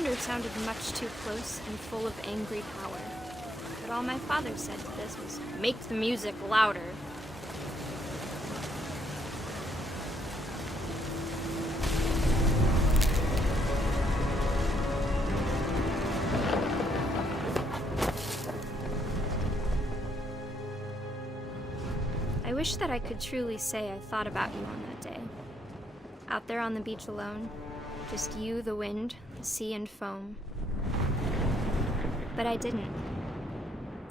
thunder sounded much too close and full of angry power. But all my father said to this was, "Make the music louder." I wish that I could truly say I thought about you on that day. Out there on the beach alone, just you, the wind, the sea, and foam. But I didn't,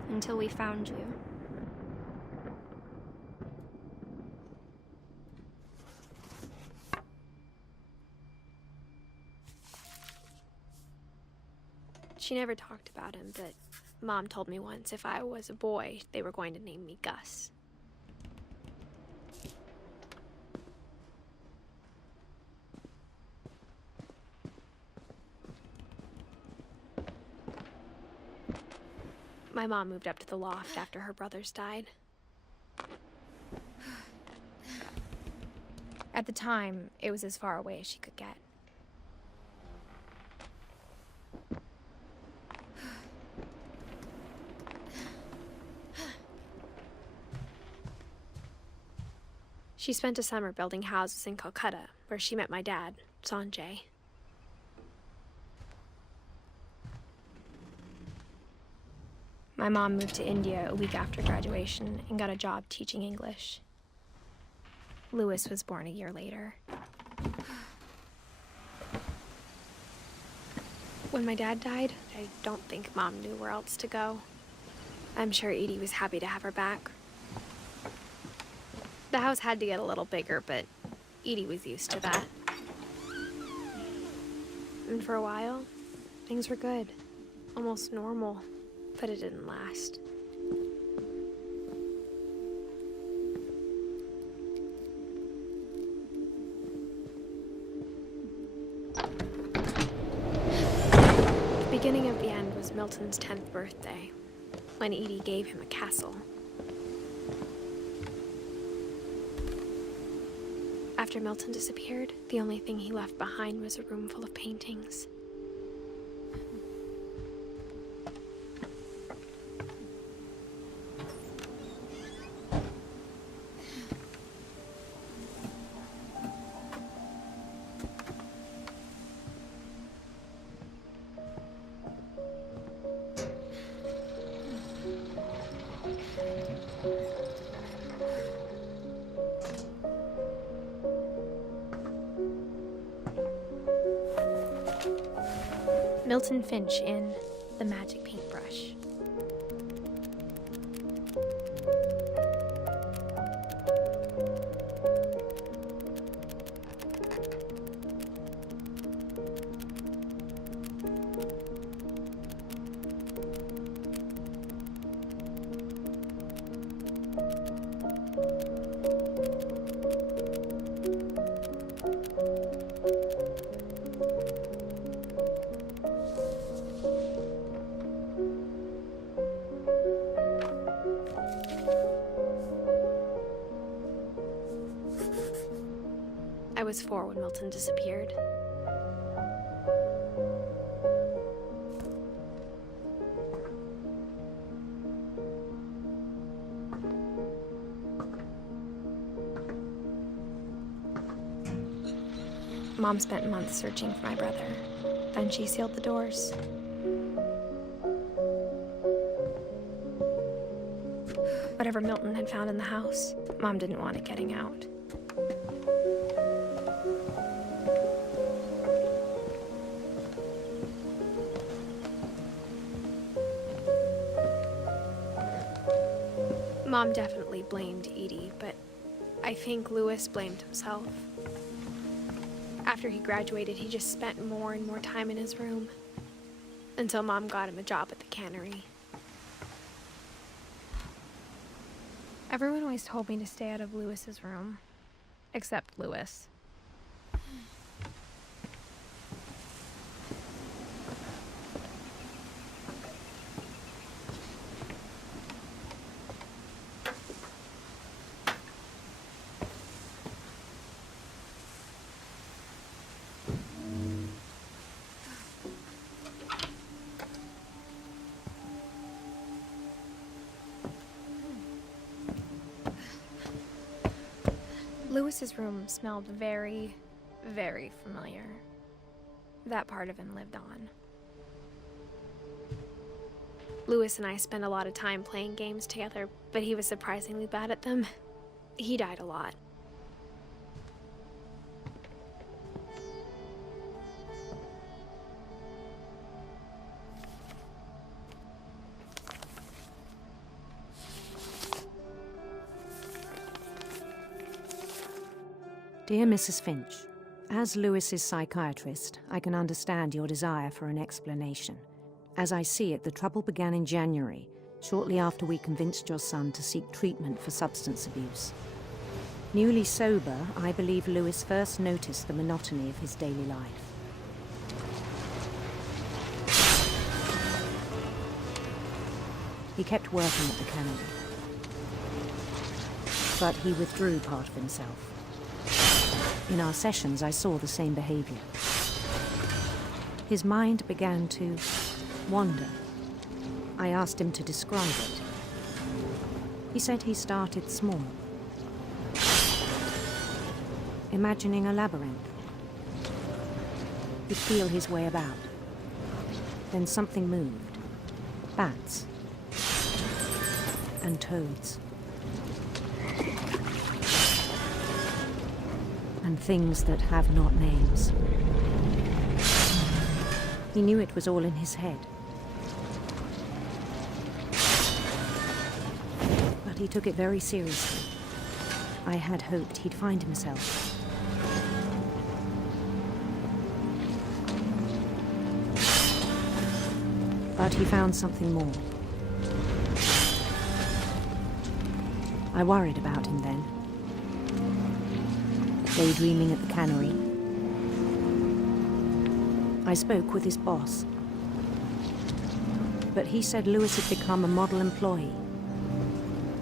until we found you. She never talked about him, but Mom told me once if I was a boy, they were going to name me Gus. My mom moved up to the loft after her brothers died. At the time, it was as far away as she could get. She spent a summer building houses in Calcutta, where she met my dad, Sanjay. My mom moved to India a week after graduation and got a job teaching English. Louis was born a year later. When my dad died, I don't think Mom knew where else to go. I'm sure Edie was happy to have her back. The house had to get a little bigger, but Edie was used to that. And for a while, things were good, almost normal. But it didn't last. The beginning of the end was Milton's 10th birthday, when Edie gave him a castle. After Milton disappeared, the only thing he left behind was a room full of paintings. Milton Finch in The Magic Paintbrush. I was 4 when Milton disappeared. Mom spent months searching for my brother. Then she sealed the doors. Whatever Milton had found in the house, Mom didn't want it getting out. Mom definitely blamed Edie, but I think Louis blamed himself. After he graduated, he just spent more and more time in his room, until Mom got him a job at the cannery. Everyone always told me to stay out of Louis's room, except Louis. Lewis's room smelled very, very familiar. That part of him lived on. Lewis and I spent a lot of time playing games together, but he was surprisingly bad at them. He died a lot. Dear Mrs. Finch, as Lewis's psychiatrist, I can understand your desire for an explanation. As I see it, the trouble began in January, shortly after we convinced your son to seek treatment for substance abuse. Newly sober, I believe Lewis first noticed the monotony of his daily life. He kept working at the cannery, but he withdrew part of himself. In our sessions, I saw the same behavior. His mind began to wander. I asked him to describe it. He said he started small, imagining a labyrinth. He'd feel his way about. Then something moved. Bats and toads. And things that have not names. He knew it was all in his head. But he took it very seriously. I had hoped he'd find himself. But he found something more. I worried about him then. Daydreaming at the cannery. I spoke with his boss. But he said Lewis had become a model employee.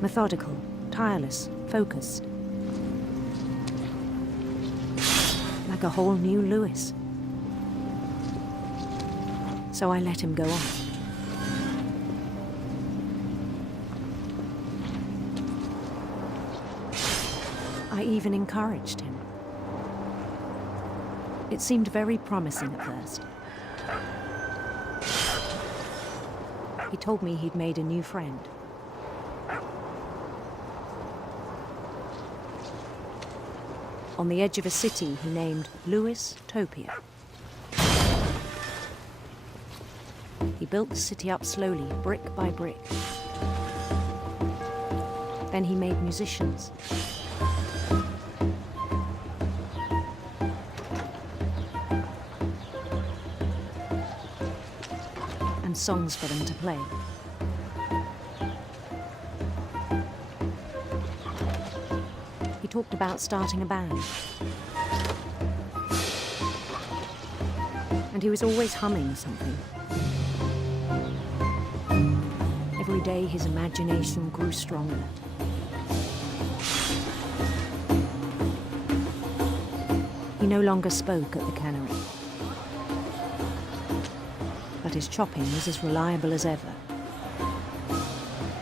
Methodical, tireless, focused. Like a whole new Lewis. So I let him go on. I even encouraged him. It seemed very promising at first. He told me he'd made a new friend. On the edge of a city he named Lewis Topia. He built the city up slowly, brick by brick. Then he made musicians. Songs for them to play. He talked about starting a band. And he was always humming something. Every day his imagination grew stronger. He no longer spoke at the cannery. But his chopping was as reliable as ever.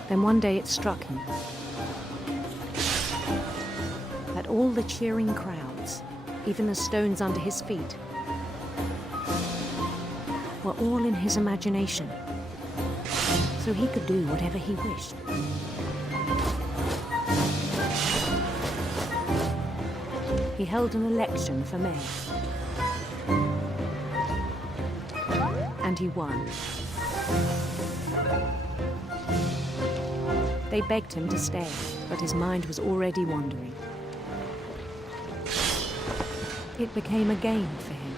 Then one day it struck him that all the cheering crowds, even the stones under his feet, were all in his imagination, so he could do whatever he wished. He held an election for mayor. And he won. They begged him to stay, but his mind was already wandering. It became a game for him.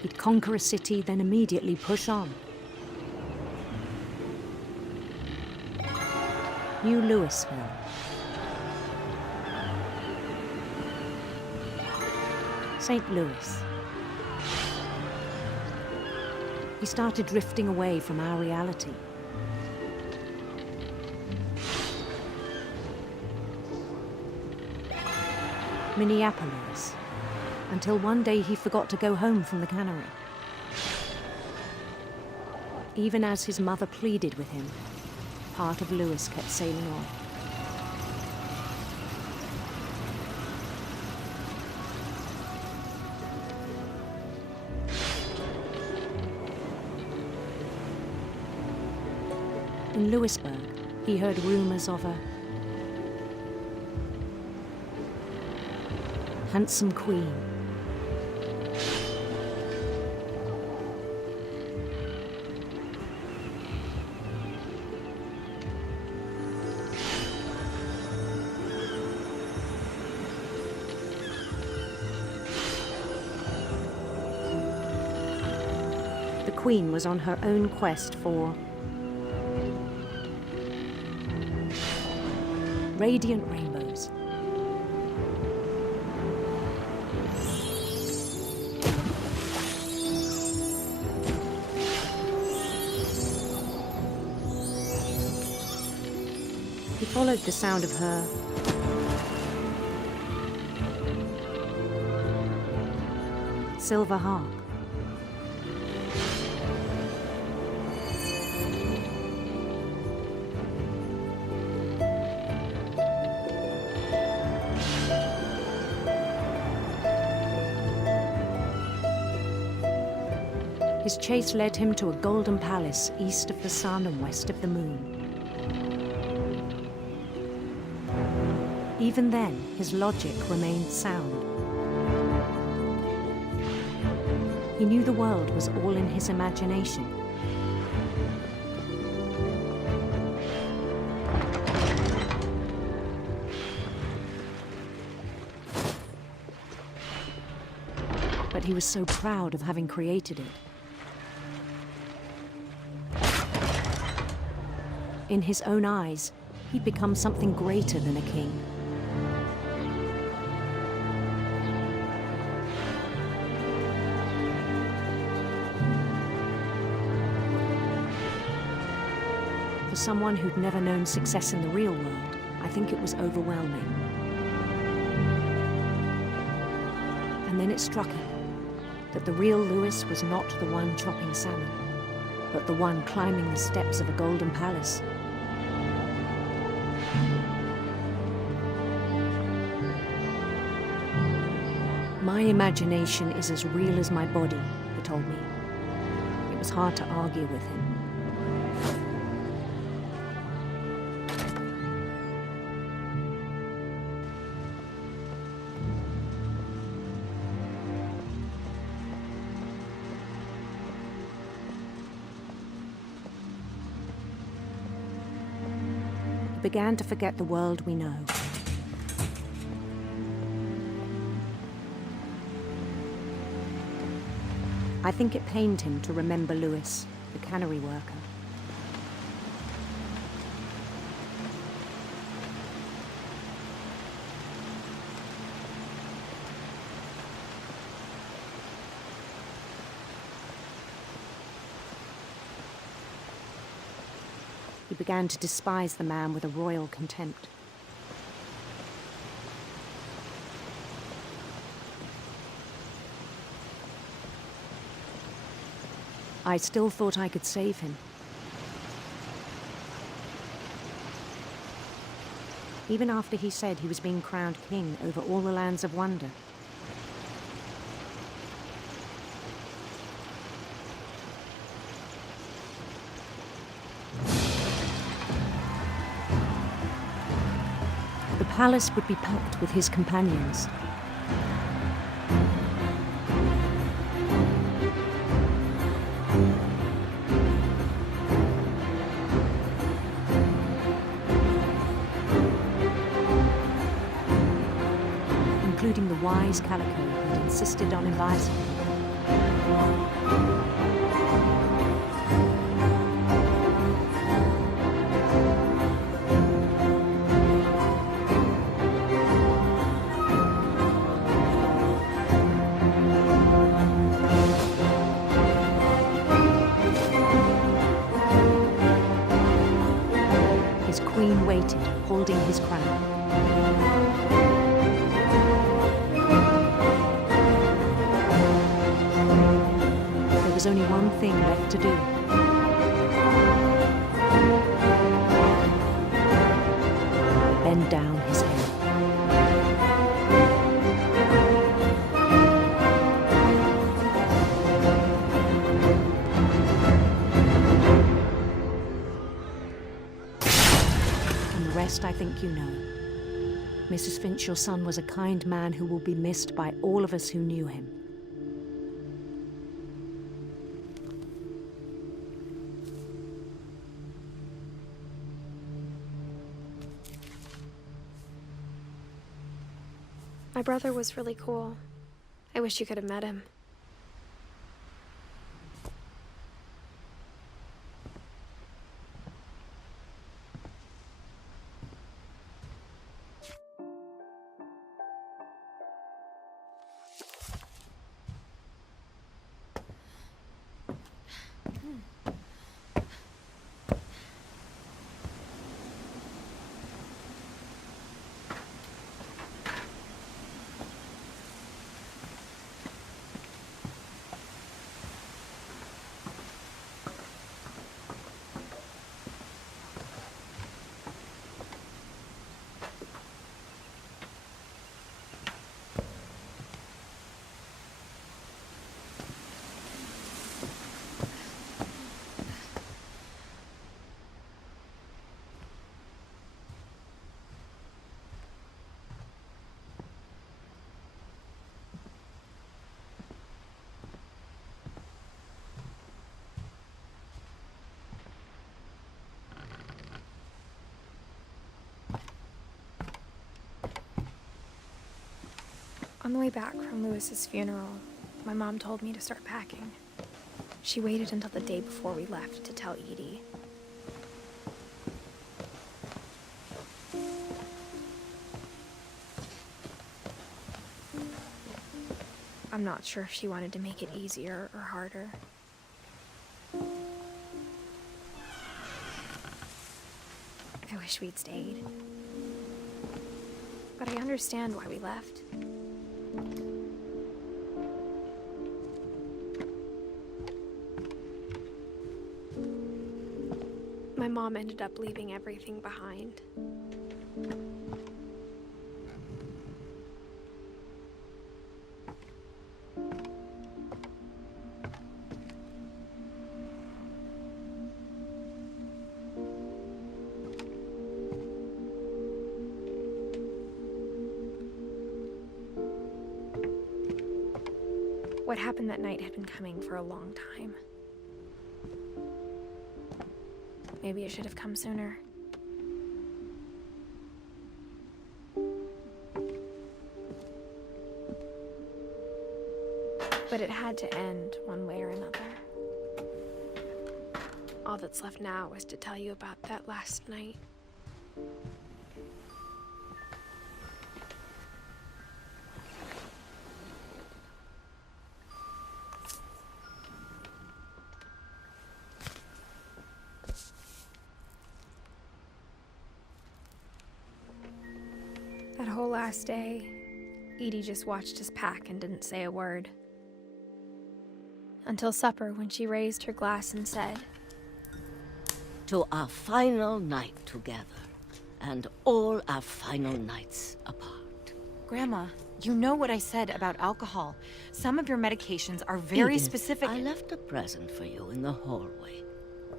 He'd conquer a city, then immediately push on. New Louisville. St. Louis. He started drifting away from our reality. Minneapolis, until one day he forgot to go home from the cannery. Even as his mother pleaded with him, heart of Lewis kept sailing on. In Lewisburg, he heard rumors of a handsome queen. The queen was on her own quest for radiant rainbows. He followed the sound of her silver harp. His chase led him to a golden palace east of the sun and west of the moon. Even then, his logic remained sound. He knew the world was all in his imagination. But he was so proud of having created it. In his own eyes, he'd become something greater than a king. For someone who'd never known success in the real world, I think it was overwhelming. And then it struck him that the real Lewis was not the one chopping salmon, but the one climbing the steps of a golden palace. My imagination is as real as my body, he told me. It was hard to argue with him. He began to forget the world we know. I think it pained him to remember Lewis, the cannery worker. He began to despise the man with a royal contempt. I still thought I could save him. Even after he said he was being crowned king over all the lands of wonder. The palace would be packed with his companions. Including the wise Calico who had insisted on inviting him. His queen waited, holding his crown. There was only one thing left to do. rest I think you know. Mrs. Finch, your son was a kind man who will be missed by all of us who knew him. My brother was really cool. I wish you could have met him. On the way back from Lewis's funeral, my mom told me to start packing. She waited until the day before we left to tell Edie. I'm not sure if she wanted to make it easier or harder. I wish we'd stayed. But I understand why we left. My mom ended up leaving everything behind. What happened that night had been coming for a long time. Maybe it should have come sooner. But it had to end one way or another. All that's left now is to tell you about that last night. That whole last day, Edie just watched us pack and didn't say a word. Until supper, when she raised her glass and said, "To our final night together, and all our final nights apart." Grandma, you know what I said about alcohol. Some of your medications are very Edith, specific. I left a present for you in the hallway.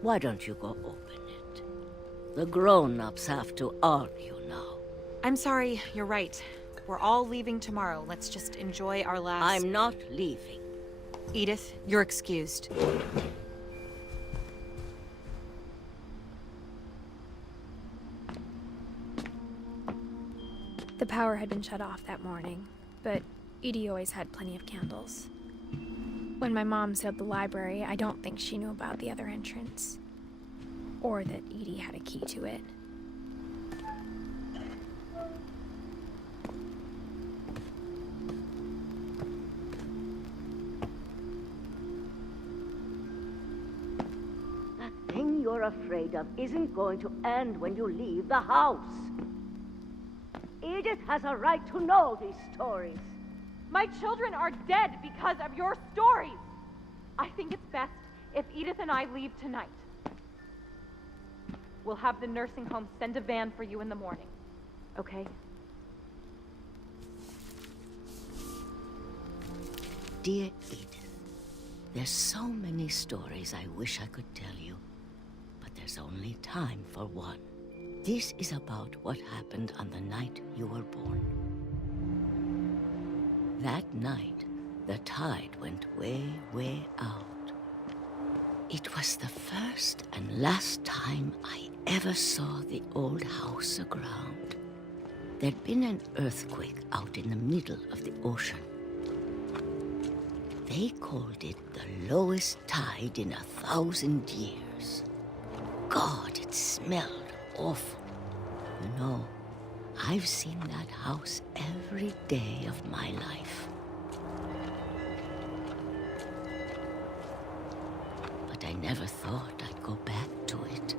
Why don't you go open it? The grown-ups have to argue now. I'm sorry, you're right. We're all leaving tomorrow. Let's just enjoy our last... I'm not leaving. Edith, you're excused. the power had been shut off that morning, but Edie always had plenty of candles. When my mom sealed the library, I don't think she knew about the other entrance, or that Edie had a key to it. That thing you're afraid of isn't going to end when you leave the house. Edith has a right to know these stories. My children are dead because of your stories. I think it's best if Edith and I leave tonight. We'll have the nursing home send a van for you in the morning, okay? Dear Edith, there's so many stories I wish I could tell you, but there's only time for one. This is about what happened on the night you were born. That night, the tide went way, way out. It was the first and last time I ever saw the old house aground. There'd been an earthquake out in the middle of the ocean. They called it the lowest tide in 1,000 years. God, it smelled awful. You know, I've seen that house every day of my life. But I never thought I'd go back to it.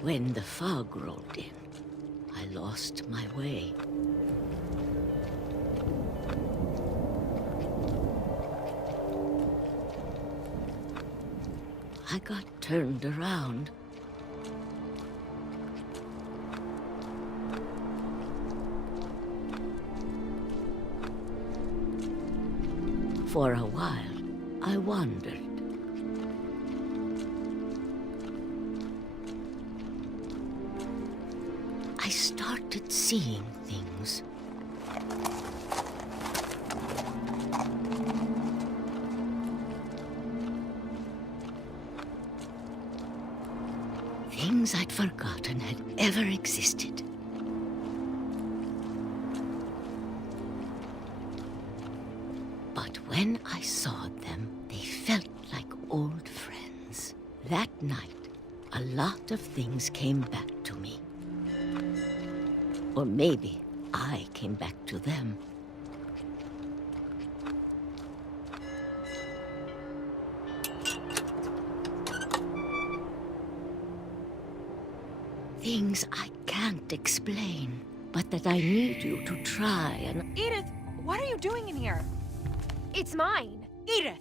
When the fog rolled in, I lost my way. I got turned around. For a while, I wandered. I started seeing things. Things I'd forgotten had ever existed. But when I saw them, they felt like old friends. That night, a lot of things came back to me. Or maybe I came back to them. Things I can't explain, but that I need you to try and... Edith, what are you doing in here? It's mine. Edith!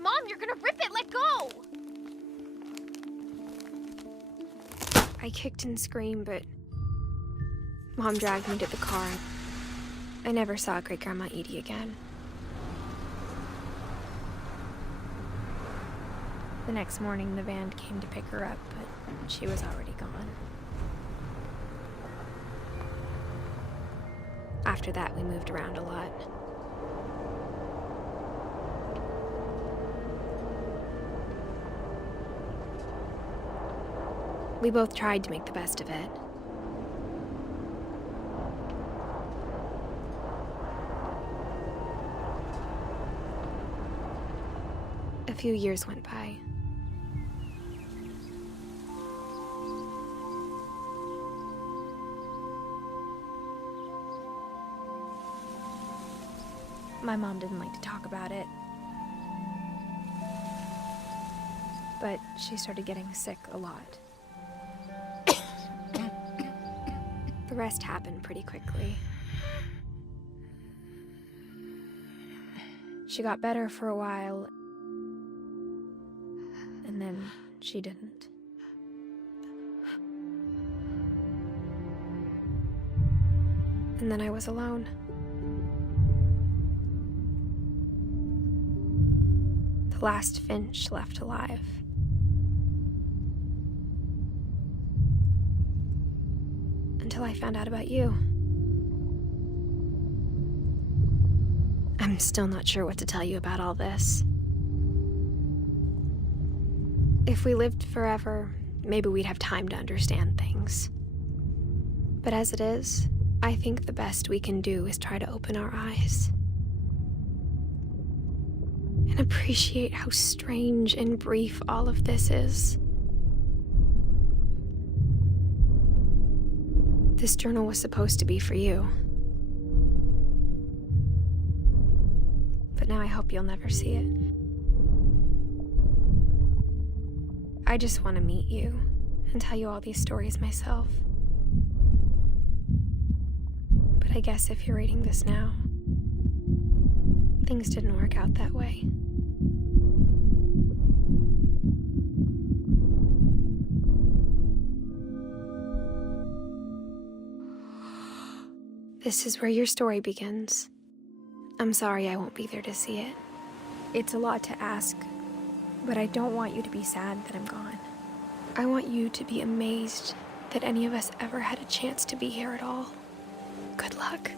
Mom, you're gonna rip it. Let go! I kicked and screamed, but Mom dragged me to the car. I never saw Great-Grandma Edie again. The next morning, the van came to pick her up, but she was already gone. After that, we moved around a lot. We both tried to make the best of it. A few years went by. My mom didn't like to talk about it. But she started getting sick a lot. The rest happened pretty quickly. She got better for a while, and then she didn't. And then I was alone. The last Finch left alive. Until I found out about you. I'm still not sure what to tell you about all this. If we lived forever, maybe we'd have time to understand things. But as it is, I think the best we can do is try to open our eyes. And appreciate how strange and brief all of this is. This journal was supposed to be for you. But now I hope you'll never see it. I just want to meet you and tell you all these stories myself. But I guess if you're reading this now, things didn't work out that way. This is where your story begins. I'm sorry I won't be there to see it. It's a lot to ask, but I don't want you to be sad that I'm gone. I want you to be amazed that any of us ever had a chance to be here at all. Good luck.